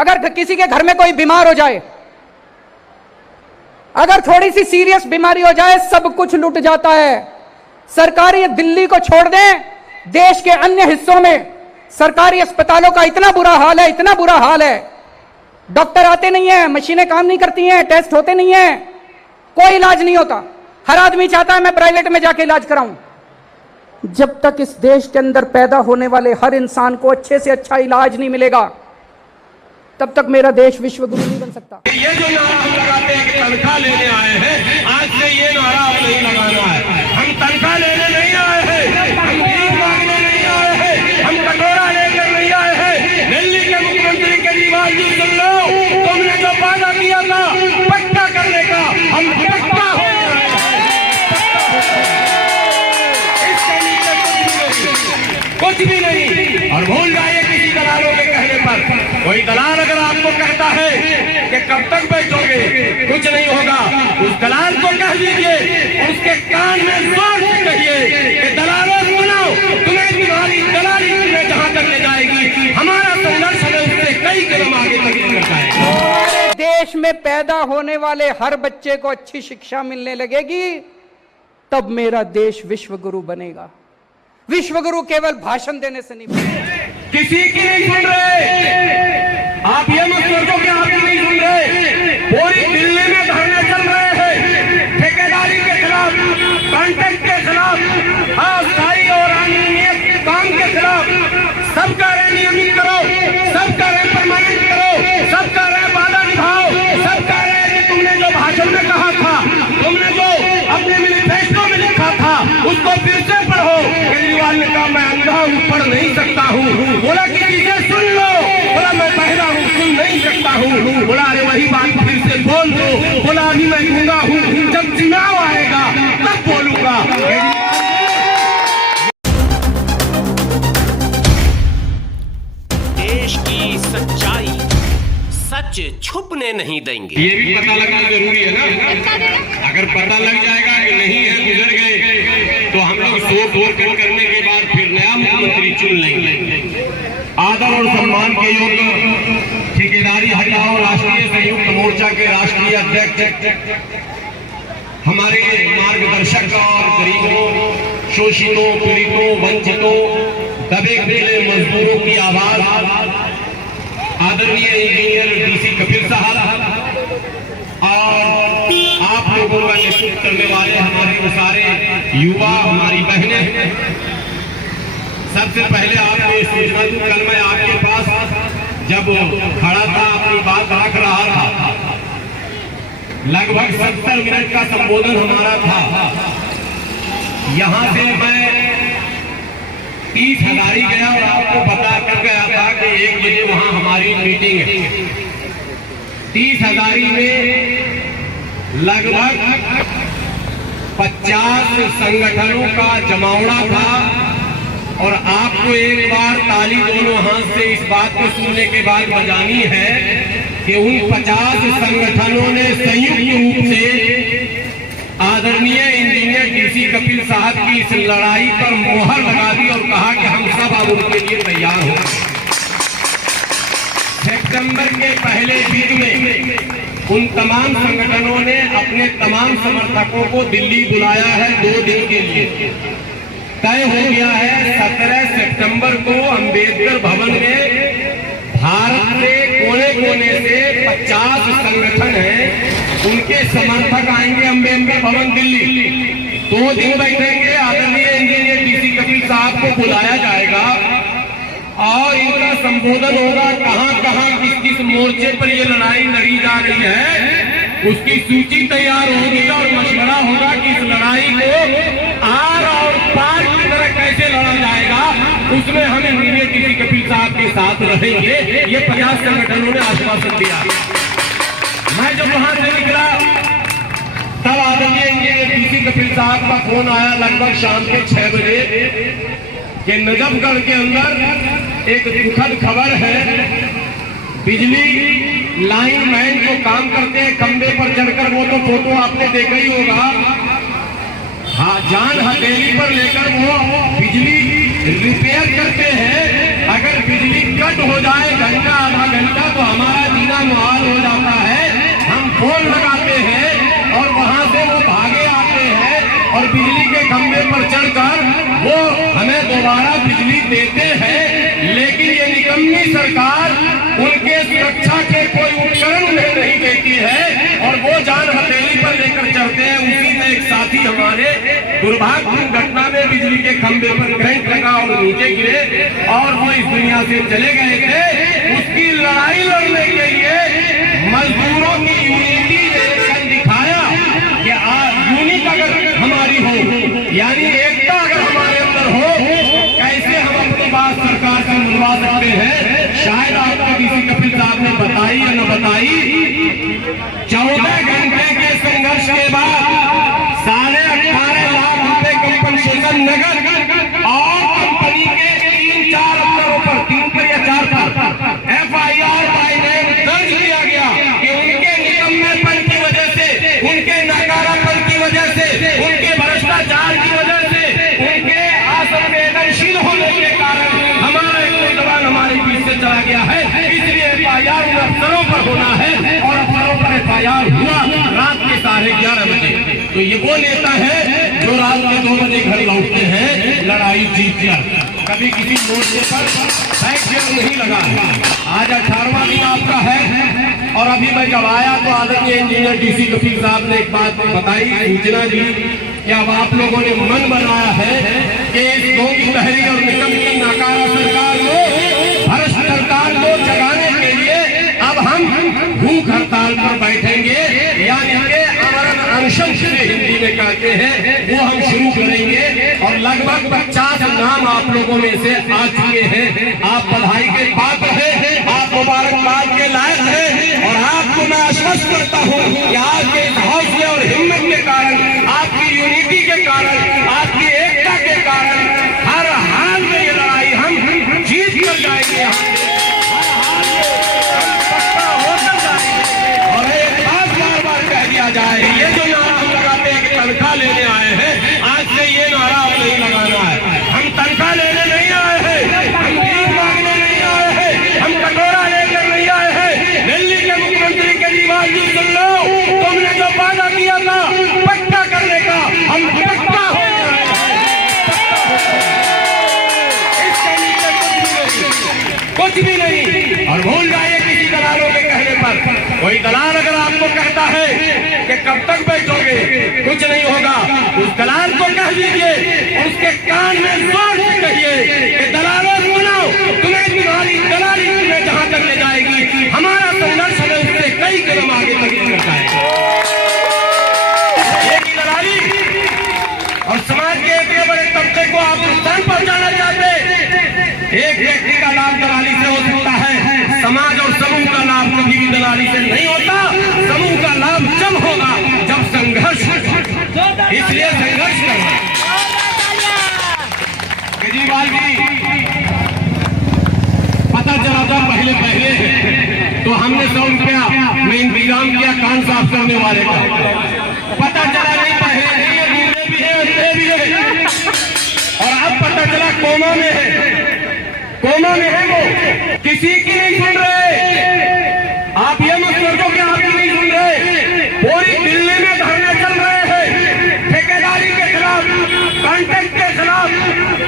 अगर किसी के घर में कोई बीमार हो जाए, अगर थोड़ी सी सीरियस बीमारी हो जाए, सब कुछ लुट जाता है। सरकारी दिल्ली को छोड़ दें, देश के अन्य हिस्सों में सरकारी अस्पतालों का इतना बुरा हाल है, इतना बुरा हाल है, डॉक्टर आते नहीं है, मशीनें काम नहीं करती हैं, टेस्ट होते नहीं हैं, कोई इलाज नहीं होता। हर आदमी चाहता है मैं प्राइवेट में जाके इलाज कराऊं। जब तक इस देश के अंदर पैदा होने वाले हर इंसान को अच्छे से अच्छा इलाज नहीं मिलेगा, तब तक मेरा देश विश्व गुरु नहीं बन सकता। ये जो नारा हम लगाते हैं कि तनख्वाह लेने आए हैं, आज से ये नारा अब नहीं लगाना है। हम तनख्वाह लेने नहीं आए हैं, हम भीख मांगने नहीं आए हैं, हम कटोरा लेकर नहीं आए हैं। दिल्ली के मुख्यमंत्री केजरीवाल जी, सुन लो, तुमने जो वादा किया था पक्का करने का, हम पक्का हो गए। इसके नीचे कुछ भी नहीं। और भूल जाइए किसी दलालों के कहने पर, कोई दलाल अगर आपको कहता है कि कब तक बैठोगे, कुछ नहीं होगा, उस दलाल को कह दीजिए, उसके कान में जोर से कहिए कि दलालों सुनो, तुम्हें तुम्हारी दलाली तुम्हें जहां तक ले जाएगी, हमारा संघर्ष है उससे कई कदम आगे तक करता है। देश में पैदा होने वाले हर बच्चे को अच्छी शिक्षा मिलने लगेगी, तब मेरा देश विश्व गुरु बनेगा। विश्व गुरु केवल भाषण देने से नहीं बनेगा। किसी की नहीं सुन रहे, आप ये मत सोचो कि आपकी नहीं सुन रहे। पूरी दिल्ली में धरने चल रहे हैं, ठेकेदारी के खिलाफ, कॉन्ट्रैक्ट के खिलाफ, अस्थायी और अनियमित काम के खिलाफ। सब कह रहे नियमित करो, सब कह रहे परमानेंट करो, सब कह रहे वादा निभाओ, सब कह रहे कि तुमने जो भाषण में कहा था, तुमने जो अपने मैनिफेस्टो में लिखा था, उसको फिर से पढ़ो। केजरीवाल ने कहा मैं अंधा हूं, पढ़ नहीं सकता हूं। बोला कि चीजें सुन लो, बोला मैं बहरा हूं, सुन नहीं सकता हूं। बोला अरे वही बात फिर से बोल दो। बोला अभी मैं गूंगा हूं, जब चुनाव आएगा तब बोलूंगा। देश की सच्चाई सच छुपने नहीं देंगे। ये भी पता लगना जरूरी है ना। अगर पता लग जाएगा कि नहीं है, गुजर गए, तो हम लोग सोच करने के बाद फिर नया मुख्यमंत्री चुन लेंगे। आदर और सम्मान के योग्य ठेकेदारी हटाओ राष्ट्रीय संयुक्त मोर्चा के राष्ट्रीय अध्यक्ष, हमारे मार्गदर्शक और गरीबों, शोषितों, पीड़ितों, वंचितों, दबे कुचले मजदूरों की आवाज आदरणीय इंजीनियर डीसी कपिल साहब और आप लोगों का नेतृत्व करने वाले हमारे वो सारे युवा, हमारी बहनें। सबसे पहले आपको सूचना दूं, कल मैं आपके पास जब खड़ा था, अपनी बात रख रहा था, लगभग 70 मिनट का संबोधन हमारा था। यहां से मैं 30 हजारी गया और आपको बता कर गया था कि 1 बजे वहां हमारी मीटिंग है। 30 हजारी में लगभग 50 संगठनों का जमावड़ा था। और आपको एक बार ताली दोनों हाथ से इस बात को सुनने के बाद बजानी है कि उन 50 संगठनों ने संयुक्त रूप से आदरणीय इंजीनियर डीसी कपिल साहब की इस लड़ाई पर मोहर लगा दी और कहा कि हम सब अब उनके लिए तैयार हो। सितंबर के पहले वीक में उन तमाम संगठनों ने अपने तमाम समर्थकों को दिल्ली बुलाया है 2 दिन के लिए। तय हो गया है 17 सितंबर को अंबेडकर भवन में भारत के कोने कोने से 50 संगठन हैं, उनके समर्थक आएंगे अंबेडकर भवन दिल्ली। 2 दिन बैठेंगे, आदरणीय इंजीनियर डीसी कपिल साहब को बुलाया जाएगा और इनका संबोधन होगा। कहां कहां किस किस मोर्चे पर ये लड़ाई लड़ी जा रही है उसकी सूची तैयार होगी और मशवरा होगा कि इस लड़ाई को आर और पार की तरह कैसे लड़ा जाएगा। उसमें हम इंजीनियर डीसी कपिल साहब के साथ रहेंगे, ये 50 संगठनों ने आश्वासन दिया। मैं जब वहां से निकला तब आदरणीय इंजीनियर डीसी कपिल साहब का फोन आया लगभग शाम के 6 बजे कि नजफगढ़ के अंदर एक दुखद खबर है। बिजली लाइन मैन जो काम करते हैं खंबे पर चढ़कर, वो तो फोटो आपने देखा ही होगा, हाँ, जान हथेली पर लेकर वो बिजली रिपेयर करते हैं। अगर बिजली कट हो जाए घंटा आधा घंटा तो हमारा देते हैं, लेकिन ये निकम्मी सरकार उनके सुरक्षा के कोई उपकरण उन्हें नहीं देती है और वो जान हथेली पर लेकर चलते हैं। उसी में एक साथी हमारे दुर्भाग्यपूर्ण घटना में बिजली के खंभे पर करंट लगा और नीचे गिरे और वो इस दुनिया से चले गए थे। उसकी लड़ाई लड़ने के लिए मजदूरों की यूनिटी ने कल दिखाया कि यूनिट अगर हमारी हो, यानी एकता अगर हमारे अंदर हो, कैसे हम अपनी बात सरकार से मनवा सकते हैं। शायद आपको किसी कपिल साहब ने बताई या न बताई, 14 घंटे के संघर्ष के बाद 18.5 लाख रुपए कंपनसेशन नगद और कंपनी के 3-4 अफसरों पर, 3 पर या 4 पर FIR बाय नेम दर्ज किया गया कि उनके निकम्मेपन की वजह से, उनके नकारापन की वजह से, उनके भ्रष्टाचार की वजह से, उनके असंवेदनशील होने के कारण हमारा एक नौजवान हमारे बीच से चला गया है। इसलिए FIR उन अफसरों पर होना है और अफसरों पर FIR हुआ रात के 11:30 बजे। तो ये वो नेता है जो रात के 2 बजे घर लौटते हैं लड़ाई जीत कर, कभी किसी मोर्चे पर बैक नहीं लगा। आज 18वां दिन आपका है और अभी मैं जब आया तो आदरणीय इंजीनियर DC कपिल साहब ने एक बात बताई, सूचना दी कि अब आप लोगों ने मन बनाया है कि इस ढोंगी लहरी और निकम्मी नाकारा सरकार को, भ्रष्ट सरकार को जगाने के लिए अब हम भूख हड़ताल पर बैठेंगे, यानी कि अमरण अनशन से हिंदी में कहते हैं, वो हम शुरू करेंगे। और लगभग 50 नाम आप लोगों में से आ चुके हैं। आप बधाई के पात्र हैं, आप मुबारकबाद के लायक हैं और आपको मैं आश्वस्त करता हूं कि आपके हौसले और हिम्मत के कारण, आपकी यूनिटी के कारण, आपकी एकता के कारण हर हाल में ये लड़ाई हम जीत कर जाएंगे। हर हाल में पक्का होकर जाएंगे। और एक बात बार-बार कह दिया जाए, ये जो नारा हम लगाते हैं कि तनख्वाह लेने आए हैं, आज से ये नारा अब नहीं लगाना है। हम तनख्वाह लेने नहीं आए हैं, हम भीख मांगने नहीं आए हैं, हम कटोरा लेकर नहीं आए हैं। दिल्ली के मुख्यमंत्री केजरीवाल जी सुन लो, तुमने जो वादा किया था पक्का करने का, हम पक्का हो गए। इसके नीचे कुछ भी नहीं। और भूल जाइए किसी दलालों के कहने पर, कोई दलाल अगर आपको कहता है कि कब तक बैठोगे, कुछ नहीं होगा, उस दलाल को कह दीजिए, उसके कान में जोर से कहिए कि दलालों सुनो, तुम्हें तुम्हारी दलाली तुम्हें जहां तक ले जाएगी, हमारा संघर्ष हमें उससे कई कदम आगे तक लेकर जाएगा। ये दलाली और समाज के इतने बड़े तबके को आप नुकसान पहुंचाना चाहते हैं। एक व्यक्ति का लाभ दलाली से हो सकता है, समाज और समूह का लाभ कभी भी दलाली से नहीं होता। समूह का लाभ जब होगा जब संघर्ष, इसलिए संघर्ष करना। केजरीवाल जी, पता चला था पहले तो हमने 100 रुपया में इंतजाम किया कान साफ करने वाले का, पता चला नहीं पहले भी है उससे भी है, और अब पता चला कोमा में है, कोमा में है वो, किसी की नहीं सुन रहे। आप ये मत सोचो कि आपकी नहीं सुन रहे, पूरी दिल्ली में धरने चल रहे हैं ठेकेदारी के खिलाफ, कॉन्ट्रैक्ट के खिलाफ,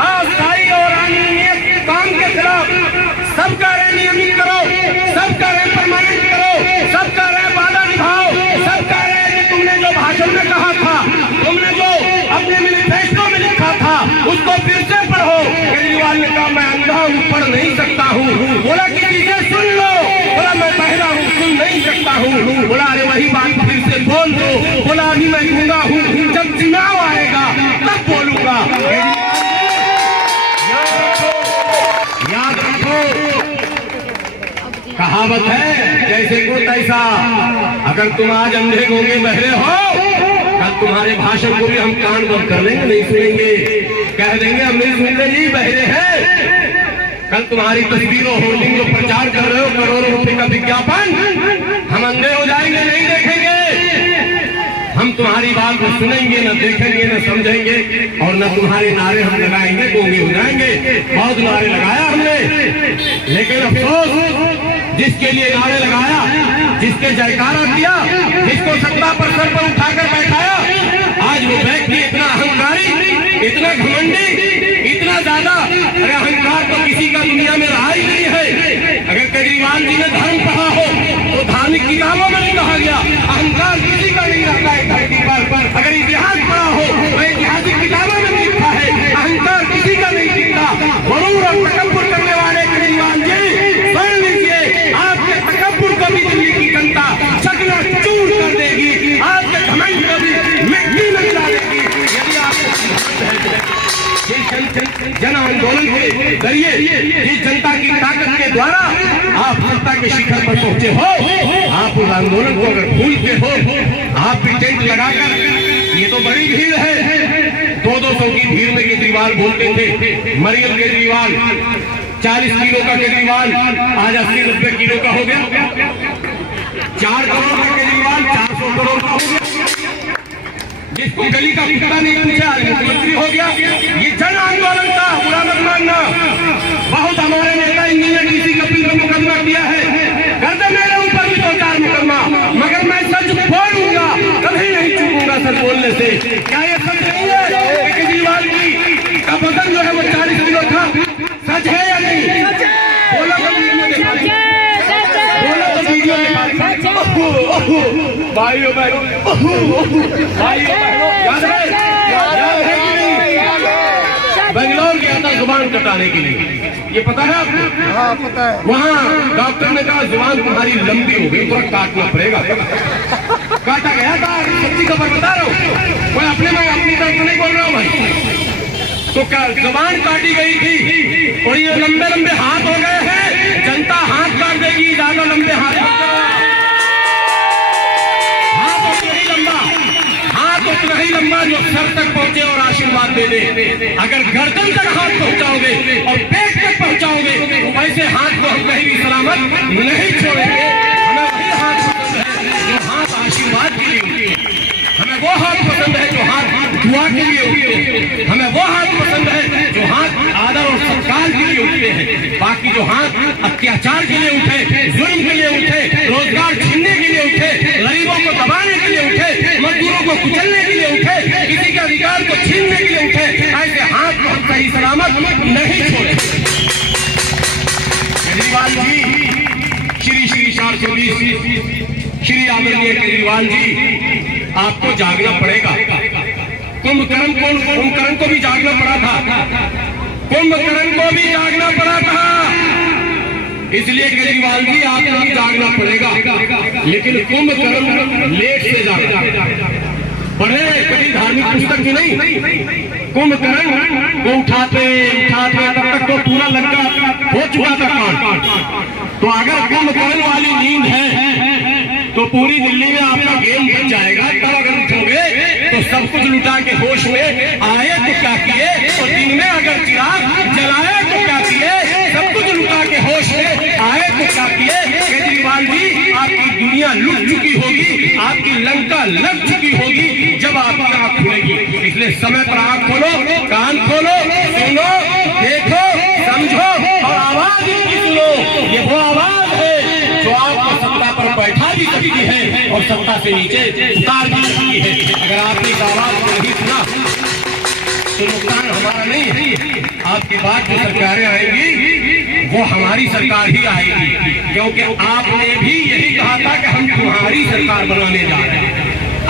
अस्थायी और अनियमित काम के खिलाफ। सब कह रहे नियमित करो, सब कह रहे परमानेंट करो, सब कह रहे वादा निभाओ, सब कह रहे कि तुमने जो भाषण में कहा था, तुमने जो अपने मैनिफेस्टो में लिखा था, उसको फिर से पढ़ो। केजरीवाल ने कहा मैं अंधा हूं, पढ़ नहीं सकता हूं। बोला किसी से सुन लो, बोला मैं बहरा हूं, सुन नहीं सकता हूं। बोला अरे वही बात फिर से बोल दो। बोला अभी मैं गूंगा हूं, जब चुनाव आएगा तब बोलूंगा। याद रखो, कहावत है जैसे को तैसा, अगर तुम आज अंधे गूंगे बहरे हो, कल तुम्हारे भाषण को भी हम कान बंद कर लेंगे, नहीं सुनेंगे, कह देंगे हम नहीं सुनते जी, बहरे हैं। कल तुम्हारी तस्वीरों होर्डिंग जो प्रचार कर रहे हो, करोड़ों रुपए का विज्ञापन, हम अंधे हो जाएंगे, नहीं देखेंगे। हम तुम्हारी बात को सुनेंगे, न देखेंगे, न समझेंगे, और न तुम्हारे नारे हम लगाएंगे, गूंगे हो जाएंगे। बहुत नारे लगाया हमने, लेकिन अफसोस जिसके लिए नारे लगाया, जिसके जयकारा किया, जिसको सत्ता पर सर पर उठाकर बैठाया, आज वो व्यक्ति इतना अहंकारी, इतना घमंडी, इतना ज्यादा, अरे अहंकार दुनिया में रहा ही नहीं है। अगर केजरीवाल जी ने धर्म पढ़ा हो तो धार्मिक किताबों में नहीं कहा गया अहंकार किसी का नहीं रहता है धरती पर। अगर इतिहास पढ़ा हो तो ऐतिहासिक किताबों में नहीं लिखा है अहंकार किसी का नहीं दिखता। गरूर और तकब्बुर करने वाले केजरीवाल जी सुन लीजिए, आपके तकब्बुर को भी दिल्ली की जनता चकनाचूर कर देगी, आपके घमंड को भी मिट्टी में मिला देगी। यदि आप जन आंदोलन के जरिए जिस जनता की ताकत के द्वारा आप सत्ता के शिखर पर पहुंचे हो, आप उस आंदोलन को अगर भूलते हो, आप भी टेंट लगाकर, ये तो बड़ी भीड़ है, 200 की भीड़ में केजरीवाल बोलते थे। मरियम केजरीवाल 40 किलो का केजरीवाल आज 80-90 किलो का हो गया। 4 करोड़ का केजरीवाल 400 करोड़ का हो गया। जिसको गली का कुत्ता नहीं पूछा आज मुख्यमंत्री हो गया। ये जन आंदोलन था, बुरा मत मानना। बहुत हमारे नेता इंजीनियर डीसी कपिल को मुकदमा किया है, कर दे मेरे ऊपर भी 2-4 मुकदमा, मगर मैं सच बोलूंगा, कभी नहीं चूकूंगा सच बोलने से। क्या ये सच नहीं है? केजरीवाल जी का वजन जो है वो 40 किलो था, सच है या नहीं? बोलो तो वीडियो दिखा दे, बोलो तो वीडियो दिखा दे। भाइयों बहनों, भाइयों बहनों, याद है कि नहीं? बेंगलोर गया था जुबान कटाने के लिए, ये पता है आपको? हाँ पता है। वहाँ डॉक्टर ने कहा जुबान तुम्हारी लंबी हो गई, थोड़ा काटना पड़ेगा। काटा गया था, सच्ची खबर बता रहा हूँ, मैं अपनी तरफ नहीं बोल रहा हूँ भाई। तो क्या जुबान काटी गई थी और ये लंबे लंबे हाथ हो गए हैं, जनता हाथ काट देगी, ज्यादा लंबे हाथ उतना ही लंबा जो सर तक पहुंचे और आशीर्वाद दे दे। अगर गर्दन तक हाथ पहुंचाओगे और पेट तक पहुंचाओगे तो वैसे हाथ को हम कहीं भी सलामत नहीं छोड़ेंगे। हमें वही हाथ पसंद है जो हाथ आशीर्वाद के लिए उठे, हमें वो हाथ पसंद है जो हाथ दुआ के लिए उठे, हमें वो हाथ पसंद है जो हाथ आदर और सत्कार के लिए उठते हैं। बाकी जो हाथ अत्याचार के लिए उठे, जुल्म के लिए उठे, रोजगार छीनने के लिए उठे, गरीबों को दबाने के लिए उठे, मजदूरों को कुचलने के लिए उठे, किसी के अधिकार को छीनने के लिए उठे, ऐसे हाथ को हम सही सलामत नहीं छोड़े। केजरीवाल जी, श्री 420 श्री आदरणीय केजरीवाल जी, आपको जागना पड़ेगा। कुंभकर्ण को भी जागना पड़ा था, कुंभकर्ण को भी जागना पड़ा था। इसलिए केजरीवाल जी आपको भी जागना पड़ेगा, लेकिन कुंभकर्ण लेट से जागा। पढ़े कभी धार्मिक पुस्तक की नहीं, कुंभकर्ण को उठाते तब तक तो पूरा लंका हो चुका था कांड। तो अगर कुंभकर्ण वाली नींद है तो पूरी दिल्ली में आपका गेम बच जाएगा। तब अगर उठोगे तो सब कुछ लुटा के होश में आए तो क्या किए, और दिन में अगर चिराग जलाए तो क्या किए, सब कुछ लुटा के होश में आए तो क्या किए। केजरीवाल जी, आपकी दुनिया लुट चुकी होगी, आपकी लंका लग चुकी होगी जब आपकी आंख खुलेगी। इसलिए समय पर आंख खोलो, कान खोलो, सुनो, देखो, समझो और आवाज इनकी सुनो। ये वो आवाज है जो आपको सत्ता पर बैठा भी सकती है और सत्ता से नीचे उतार भी सकती है। अगर आपने इस आवाज को नहीं सुना तो नुकसान हमारा नहीं है, आपके बाद जो सरकारें आएंगी वो हमारी सरकार ही आएगी, क्योंकि आपने भी यही कहा था कि हम तुम्हारी सरकार बनाने जा रहे हैं,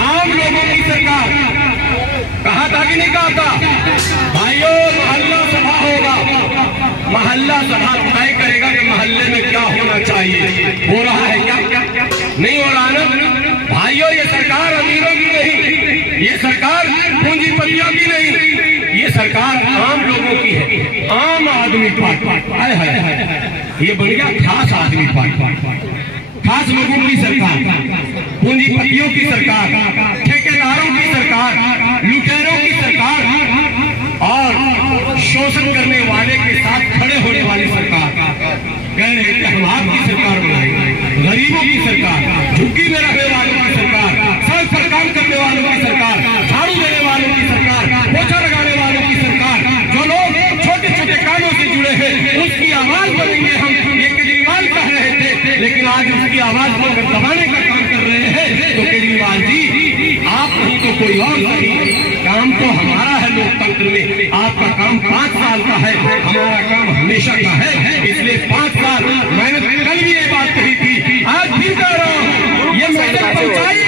आम लोगों की सरकार। कहा था कि नहीं कहा था? भाइयों, मोहल्ला सभा होगा, मोहल्ला सभा तय करेगा कि मोहल्ले में क्या होना चाहिए। हो रहा है क्या? नहीं हो रहा ना भाइयों। ये सरकार अमीरों की नहीं, ये सरकार पूंजीपतियों की नहीं, ये सरकार आम लोगों की है, आम आदमी पार्टी। हाय हाय हाय, ये बन गया खास आदमी पार्टी, खास लोगों की सरकार, पूंजीपतियों की सरकार, ठेकेदारों की सरकार, लुटेरों की सरकार और शोषण करने वाले के साथ खड़े होने वाली सरकार। कह रहे कि हम आपकी सरकार बनाएंगे, गरीबों की सरकार, झुग्गी में रहने वालों की सरकार, सड़क पर काम करने वालों की सरकार, झाड़ू देने वालों की सरकार, पोछा लगाने वालों की सरकार, जो लोग छोटे छोटे कामों से जुड़े हैं उसकी आवाज बनेंगे हम। ये केजरीवाल कह रहे थे, लेकिन आज उसकी आवाज को अगर दबाने का काम कर रहे हैं तो केजरीवाल जी, आप नहीं तो कोई और नहीं, काम तो हमारा है लोकतंत्र में, आपका काम काम 5 साल का है, हमारा काम हमेशा का है। इसलिए 5 साल मैंने कल भी ये बात कही थी, आज भी कह रहा हूँ, ये मैसेज पहुंचाइए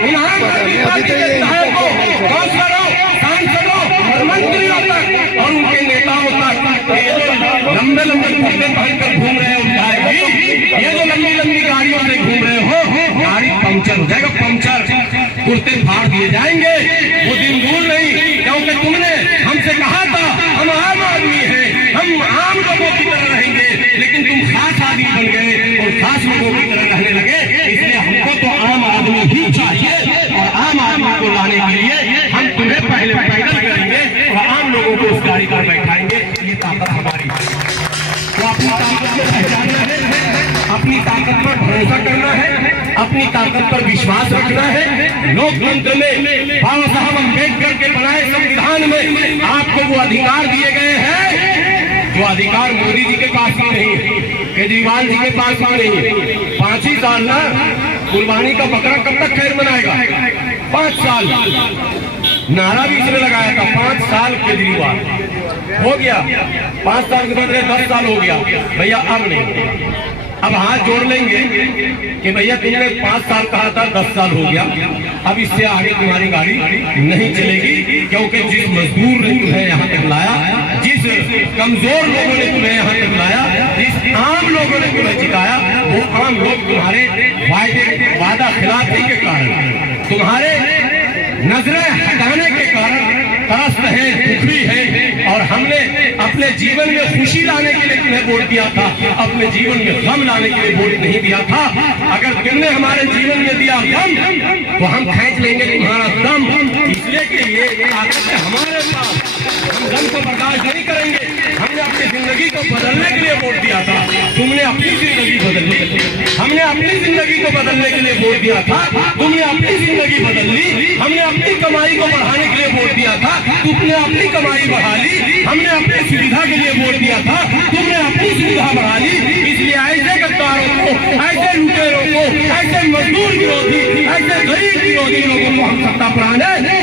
उन आम आदमी पार्टी के विधायकों, काउंसलरों, सांसदों और मंत्रियों तक और उनके नेताओं तक। ये जो लंबे लंबे कुर्ते पहनकर घूम रहे हो विधायक, ये जो लंबी लंबी गाड़ियों से घूम रहे हो, गाड़ी पंचर हो जाएगा, पंचर, कुर्ते फाड़ दिए जाएंगे। वो दिन दूर नहीं, क्योंकि तुमने हमसे कहा था हम आम आदमी हैं, हम आम लोगों की तरह रहेंगे, लेकिन तुम खास आदमी बन गए और खास लोगों की तरह रहने लगे। इसलिए हमको तो आम आदमी ही चाहिए और आम आदमी को लाने के लिए हम तुम्हें पहले पैदल करेंगे और आम लोगों को उस गाड़ी पर बैठाएंगे। ये ताकत हमारी है। तो अपनी ताकत को पहचानना है, अपनी ताकत पर भरोसा करना है, अपनी ताकत पर विश्वास रखना है। लोकतंत्र में बाबा साहब अम्बेडकर के बनाए संविधान में आपको वो अधिकार दिए गए हैं जो अधिकार मोदी जी के पास भी नहीं है, केजरीवाल जी के पास भी नहीं है। 5 ही साल ना, कुर्बानी का बकरा कब तक खैर मनाएगा? 5 साल नारा भी इसने लगाया था, 5 साल केजरीवाल हो गया, 5 साल के बदले 10 साल हो गया। भैया अब नहीं, अब हाथ जोड़ लेंगे कि भैया तुमने 5 साल कहा था, 10 साल हो गया, अब इससे आगे तुम्हारी गाड़ी नहीं चलेगी। क्योंकि जिस मजदूर ने तुम्हें यहाँ तक लाया, जिस कमजोर लोगों ने तुम्हें यहाँ तक लाया, जिस आम लोगों ने तुम्हें जिताया, वो आम लोग तुम्हारे वादा खिलाफी के कारण, तुम्हारे नजरें हटाने के कारण त्रस्त है, दुखी है। और हमने अपने जीवन में खुशी लाने के लिए तुम्हें वोट दिया था, अपने जीवन में गम लाने के लिए वोट नहीं दिया था। अगर तुमने हमारे जीवन में दिया गम, तो हम खींच लेंगे तुम्हारा दम। इसलिए कि ये ताकत है हमारे पास, हम दम को बर्दाश्त नहीं करेंगे। हमने अपनी जिंदगी को बदलने के लिए वोट दिया था, तुमने अपनी जिंदगी बदली। हमने अपनी जिंदगी को बदलने के लिए वोट दिया था, तुमने अपनी जिंदगी बदल ली। हमने अपनी कमाई को बढ़ाने के लिए वोट दिया था, तुमने अपनी कमाई बढ़ा ली। हमने अपनी सुविधा के लिए वोट दिया था, तुमने अपनी सुविधा बढ़ा ली। इसलिए ऐसे गद्दारों को, ऐसे लुटेरों को, ऐसे मजदूर विरोधी, ऐसे गरीब विरोधी लोगों को हम सत्ता पर आने